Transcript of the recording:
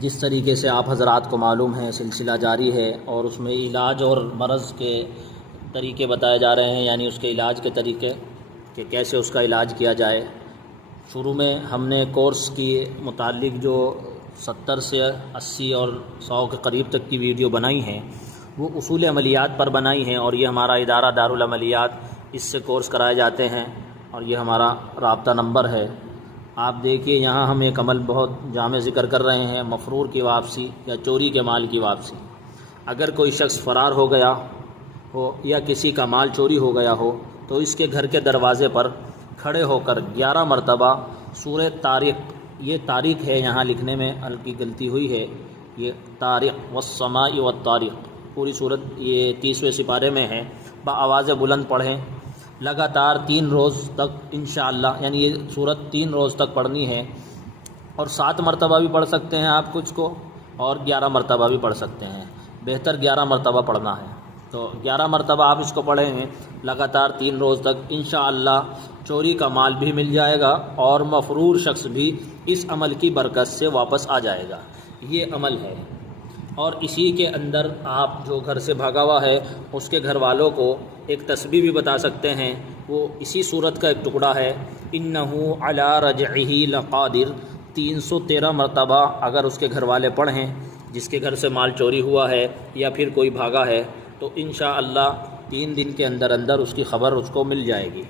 جس طریقے سے آپ حضرات کو معلوم ہے سلسلہ جاری ہے، اور اس میں علاج اور مرض کے طریقے بتائے جا رہے ہیں، یعنی اس کے علاج کے طریقے کہ کیسے اس کا علاج کیا جائے۔ شروع میں ہم نے کورس کی متعلق جو 70 سے 80 اور 100 کے قریب تک کی ویڈیو بنائی ہیں، وہ اصول عملیات پر بنائی ہیں، اور یہ ہمارا ادارہ دارالعملیات، اس سے کورس کرائے جاتے ہیں، اور یہ ہمارا رابطہ نمبر ہے۔ آپ دیکھیے یہاں ہم ایک عمل بہت جامع ذکر کر رہے ہیں، مفرور کی واپسی یا چوری کے مال کی واپسی۔ اگر کوئی شخص فرار ہو گیا ہو یا کسی کا مال چوری ہو گیا ہو تو اس کے گھر کے دروازے پر کھڑے ہو کر 11 مرتبہ سورہ طارق، یہ تاریخ ہے یہاں لکھنے میں ہلکی غلطی ہوئی ہے، یہ طارق والسماء والطارق پوری صورت یہ 30ویں سپارے میں ہے، بآواز بلند پڑھیں لگاتار 3 روز تک انشاءاللہ، یعنی یہ صورت 3 روز تک پڑھنی ہے، اور 7 مرتبہ بھی پڑھ سکتے ہیں آپ کچھ کو، اور 11 مرتبہ بھی پڑھ سکتے ہیں، بہتر 11 مرتبہ پڑھنا ہے۔ تو 11 مرتبہ آپ اس کو پڑھیں گے لگاتار 3 روز تک، انشاءاللہ چوری کا مال بھی مل جائے گا اور مفرور شخص بھی اس عمل کی برکت سے واپس آ جائے گا۔ یہ عمل ہے، اور اسی کے اندر آپ جو گھر سے بھاگا ہوا ہے اس کے گھر والوں کو ایک تسبیح بھی بتا سکتے ہیں، وہ اسی صورت کا ایک ٹکڑا ہے، انہو علی رجعہ لقادر، 313 مرتبہ اگر اس کے گھر والے پڑھیں جس کے گھر سے مال چوری ہوا ہے یا پھر کوئی بھاگا ہے، تو انشاءاللہ 3 دن کے اندر اندر اس کی خبر اس کو مل جائے گی۔